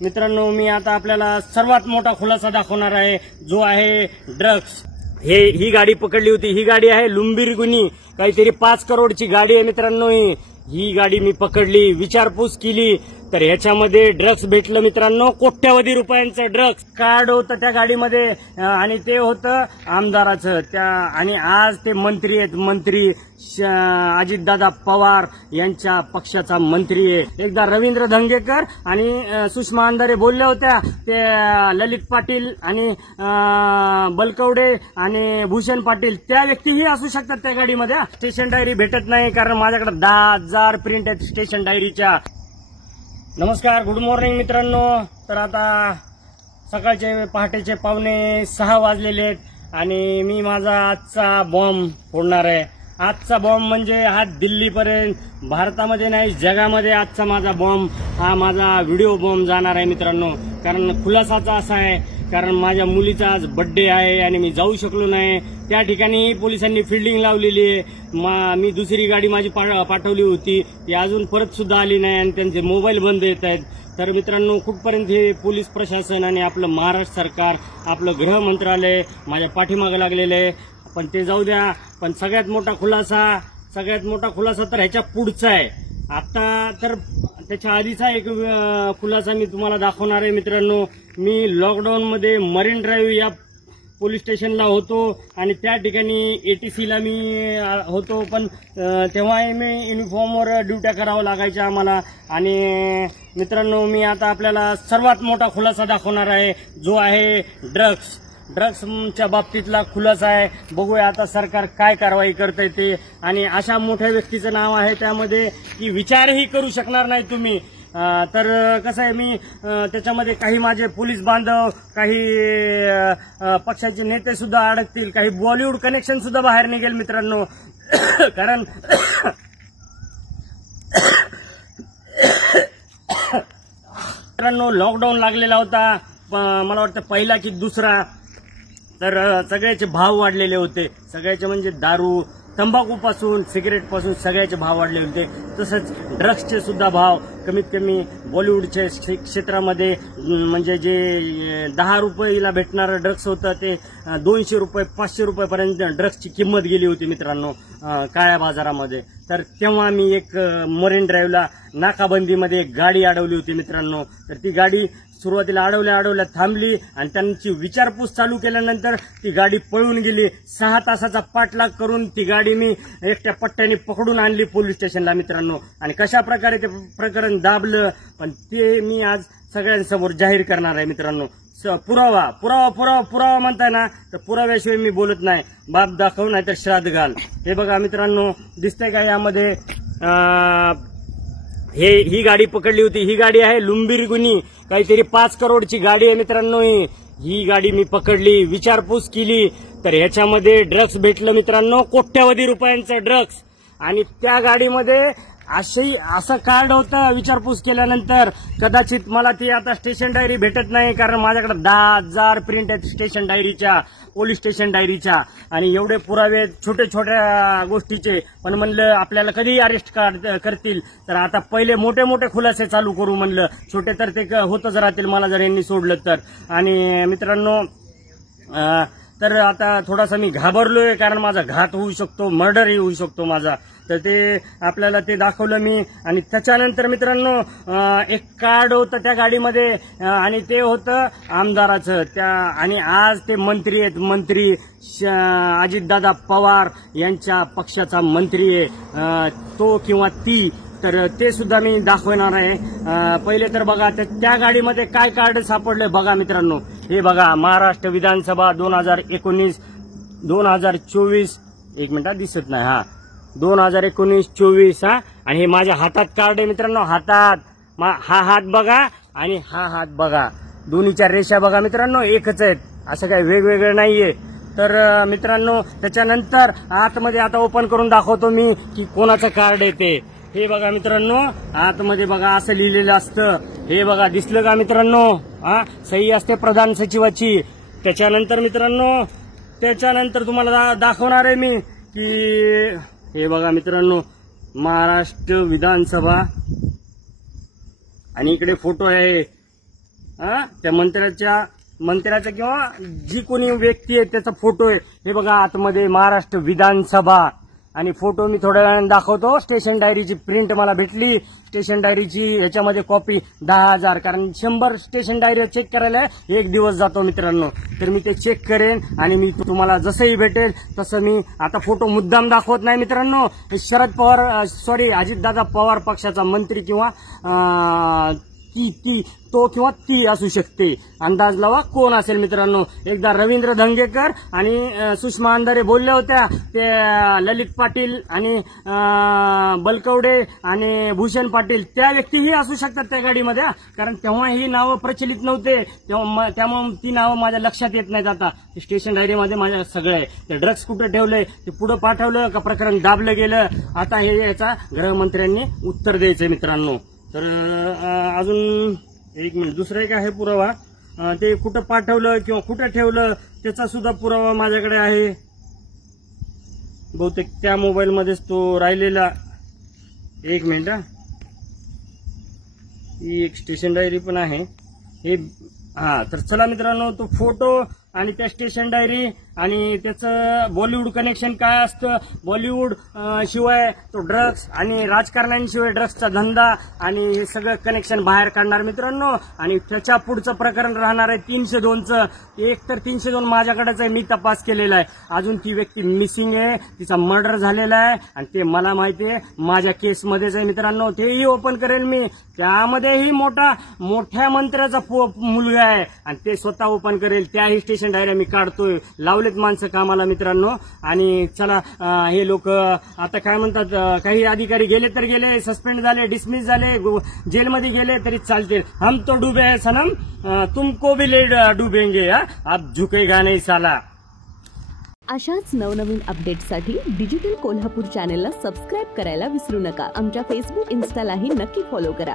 मित्रांनो, मी आता आपल्याला सर्वात मोठा खुलासा दाखवणार आहे, जो आहे ड्रग्स। ही गाडी पकडली होती। ही गाडी आहे लुंबिरगुनी, काहीतरी 5 करोडची गाडी आहे मित्रांनो। ही गाडी मी पकडली, विचारपूस केली तर ह्याच्यामध्ये ड्रग्स भेटलं मित्रांनो। कोट्यावधी रुपयांचं ड्रग्स कार्ड होतं त्या गाडीमध्ये आणि ते होतं आमदाराचं त्या। आणि आज ते मंत्री आहेत, मंत्री अजितदादा पवार यांच्या पक्षाचा मंत्री आहे। एकदा रवींद्र धंगेकर आणि सुषमा अंधारे बोलल्या होत्या, ते ललित पाटील आणि बलकवडे आणि भूषण पाटील त्या व्यक्तीही असू शकतात त्या गाडीमध्ये। स्टेशन डायरी भेटत नाही कारण माझ्याकडे 10,000 प्रिंट आहेत स्टेशन डायरीच्या। नमस्कार, गुड मॉर्निंग मित्रांनो। तर आता सकाळचे पहाटेचे 5:45 वाजलेले आहेत आणि मी माझा आजचा बॉम्ब फोडणार आहे। आजचा बॉम्ब म्हणजे हा दिल्लीपर्यंत, भारतामध्ये नाही जगामध्ये आजचा माझा बॉम्ब, हा माझा व्हिडिओ बॉम्ब जाणार आहे मित्रांनो। कारण खुलासाचा असा आहे, कारण माझ्या मुलीचा आज बर्थडे आहे आणि मी जाऊ शकलो नाही। त्या ठिकाणी पोलिसांनी फिल्डिंग लावलेली आहे। मी दुसरी गाडी माझी पाठवली होती, ती अजून परत सुद्धा आली नाही आणि त्यांचे मोबाईल बंद येत आहेत। तर मित्रांनो, कुठपर्यंत हे पोलीस प्रशासन आणि आपलं महाराष्ट्र सरकार, आपलं गृह मंत्रालय माझ्या पाठीमागे लागलेलं आहे। पण ते जाऊ द्या, पण सगळ्यात मोठा खुलासा तर ह्याच्या पुढचा आहे। आता तर त्याच्या आधीचा एक खुलासा मी तुम्हाला दाखवणार आहे मित्रांनो। मी लॉकडाऊन मध्ये मरीन ड्राईव्ह या पोलीस स्टेशनला होतो आणि त्या ठिकाणी ATC ला मी होतो, पण तेव्हा मी युनिफॉर्मवर ड्युट्या करावं लागायच्या आम्हाला। आणि मित्रांनो, मी आता आपल्याला सर्वात मोठा खुलासा दाखवणार आहे, जो आहे ड्रग्सच्या बाबतीतला खुलासा आहे। बघूया आता सरकार काय कारवाई करतंय ते। आणि अशा मोठ्या व्यक्तीचं नाव आहे त्यामध्ये की विचारही करू शकणार नाही तुम्ही। तर कसं आहे, मी त्याच्यामध्ये काही माझे पोलीस बांधव, काही पक्षाचे नेते सुद्धा अडकतील, काही बॉलिवूड कनेक्शन सुद्धा बाहेर निघेल मित्रांनो। कारण मित्रांनो, लॉकडाऊन लागलेला होता, मला वाटतं पहिला की दुसरा। तर सगळ्याचे भाव वाढलेले होते, सगळ्याचे म्हणजे दारू, तंबाखूपासून सिगरेटपासून सगळ्याचे भाव वाढले होते। तसंच ड्रग्सचे सुद्धा भाव कमीत कमी बॉलिवूडच्या क्षेत्रामध्ये म्हणजे जे 10 रुपयाला भेटणारं ड्रग्स होतं ते 200 रुपये 500 रुपयापर्यंत ड्रग्सची किंमत गेली होती मित्रांनो काळ्या बाजारामध्ये। तर तेव्हा मी एक मरीन ड्राईव्हला नाकाबंदीमध्ये एक गाडी अडवली होती मित्रांनो। तर ती गाडी सुरुवातीला अडवल्या थांबली आणि त्यांची विचारपूस चालू केल्यानंतर ती गाडी पळून गेली। 6 तासाचा पाठलाग करून ती गाडी मी एकट्या पट्ट्याने पकडून आणली पोलीस स्टेशनला मित्रांनो। आणि कशा प्रकारे ते प्रकरण दाबलं, पण ते मी आज सगळ्यांसमोर जाहीर करणार आहे मित्रांनो। पुरावा म्हणताय ना, तर पुराव्याशिवाय मी बोलत नाही। बाप दाखव नाही तर श्राद्ध घाल। हे बघा मित्रांनो, दिसतंय का यामध्ये ही गाडी पकडली होती। ही गाडी आहे लुंबिरगुनी, काहीतरी 5 करोडची गाडी आहे मित्रांनो। ही गाडी मी पकडली, विचारपूस केली तर ह्याच्यामध्ये ड्रग्स भेटलं मित्रांनो, कोट्यावधी रुपयांचं ड्रग्स। आणि त्या गाडीमध्ये असं कार्ड होतं। विचारपूस केल्यानंतर कदाचित मला ती आता स्टेशन डायरी भेटत नाही कारण माझ्याकडे 10,000 प्रिंट आहेत स्टेशन डायरीच्या, पोलीस स्टेशन डायरीच्या। आणि एवढे पुरावे छोट्या छोट्या गोष्टीचे, पण म्हणलं आपल्याला कधी अरेस्ट करतील, तर आता पहिले मोठे मोठे खुलासे चालू करू म्हणलं। छोटे तर ते होतच राहतील मला जर यांनी सोडलं तर। आणि मित्रांनो, तर आता थोडासा मी घाबरलोय कारण माझा घात होऊ शकतो, मर्डरही होऊ शकतो माझा। तर ते आपल्याला ते दाखवलं मी। आणि त्याच्यानंतर मित्रांनो, एक कार्ड होतं त्या गाडीमध्ये आणि ते होतं आमदाराचं त्या। आणि आज ते मंत्री आहेत, मंत्री अजितदादा पवार यांच्या पक्षाचा मंत्री आहे तो किंवा ती। तर ते सुद्धा मी दाखवणार आहे। पहिले तर बघा त्या गाडीमध्ये काय कार्ड सापडले बघा मित्रांनो। हे बघा, महाराष्ट्र विधानसभा 2019 2024, एक मिनिटात दिसत नाही, हा 2019-24 हा। आणि हे माझ्या हातात कार्ड आहे मित्रांनो, हातात हा हात बघा आणि हा हात बघा, दोन्हीच्या रेषा बघा मित्रांनो एकच आहेत, असं काही वेगवेगळं नाहीये। तर मित्रांनो, त्याच्यानंतर आतमध्ये आता ओपन करून दाखवतो मी की कोणाचं कार्ड आहे ते। हे बघा मित्रांनो, आतमध्ये बघा असं लिहिलेलं असतं। हे बघा, दिसलं का मित्रांनो, हा सही असते प्रधान सचिवाची। त्याच्यानंतर मित्रांनो, तुम्हाला दाखवणार आहे मी की हे बघा मित्रांनो, महाराष्ट्र विधानसभा आणि इकडे फोटो आहे त्या मंत्र्याचा किंवा जी कोणी व्यक्ती आहे त्याचा फोटो आहे. हे बघा आतमध्ये महाराष्ट्र विधानसभा आणि फोटो मी थोड्या वेळाने दाखवतो. स्टेशन डायरीची प्रिंट मला भेटली. स्टेशन डायरीची ह्याच्यामध्ये कॉपी 10,000, कारण 100 स्टेशन डायरी चेक करायला 1 दिवस जातो मित्रांनो. तर मी ते चेक करेन आणि मी तुम्हाला जसंही भेटेल तसं मी आता फोटो मुद्दाम दाखवत नाही मित्रांनो. शरद पवार अजितदादा पवार पक्षाचा मंत्री किंवा तो किंवा ती असू शकते. अंदाज लावा कोण असेल मित्रांनो. एकदा रवींद्र धंगेकर आणि सुषमा अंधारे बोलल्या होत्या. ते ललित पाटील आणि बलकवडे आणि भूषण पाटील त्या व्यक्तीही असू शकतात त्या गाडीमध्ये, कारण तेव्हा ही नावं प्रचलित नव्हते. त्यामुळे ती नावं माझ्या लक्षात येत नाहीत. आता स्टेशन डायरीमध्ये माझ्या सगळं आहे. ते ड्रग्स कुठं ठेवलंय, ते पुढे पाठवलं का प्रकरण दाबलं गेलं. आता हे याचा गृहमंत्र्यांनी उत्तर द्यायचंय मित्रांनो. तर अजून एक मिनिट, दुसरा एक आहे पुरावा. ते कुठं पाठवलं किंवा कुठं ठेवलं त्याचा सुद्धा पुरावा माझ्याकडे आहे. बहुतेक त्या मोबाईलमध्येच तो राहिलेला. एक मिनिट, ही एक स्टेशन डायरी पण आहे हे. तर चला मित्रांनो, तो फोटो आणि त्या स्टेशन डायरी आणि त्याचं बॉलिवूड कनेक्शन काय असतं, बॉलिवूड शिवाय तो ड्रग्स आणि राजकारण्यांशिवाय ड्रग्सचा धंदा आणि हे सगळं कनेक्शन बाहेर काढणार मित्रांनो. आणि त्याच्या पुढचं प्रकरण राहणार आहे 302चं. एक तर 302 माझ्याकडेच आहे, मी तपास केलेला आहे. अजून ती व्यक्ती मिसिंग आहे, तिचा मर्डर झालेला आहे आणि ते मला माहिती आहे, माझ्या केसमध्येच आहे मित्रांनो. तेही ओपन करेल मी. त्यामध्येही मोठ्या मंत्र्याचा मुलगा आहे आणि ते स्वतः ओपन करेल. त्याही स्टेशन डायऱ्या मी काढतोय. लावलेत माणसं कामाला मित्रांनो. आणि चला, हे लोक आता काय म्हणतात, काही अधिकारी गेले तर गेले, सस्पेंड झाले, डिसमिस झाले, जेलमध्ये गेले तरी चालते. हम तो डुबे है सनम, तुमको भी ले डुबेंगे, अब झुकेगा नहीं साला. अशाच नवनवीन अपडेट्ससाठी डिजिटल कोल्हापूर चॅनेलला सबस्क्राईब करायला विसरू नका. आमच्या फेसबुक, इन्स्टालाही नक्की फॉलो करा.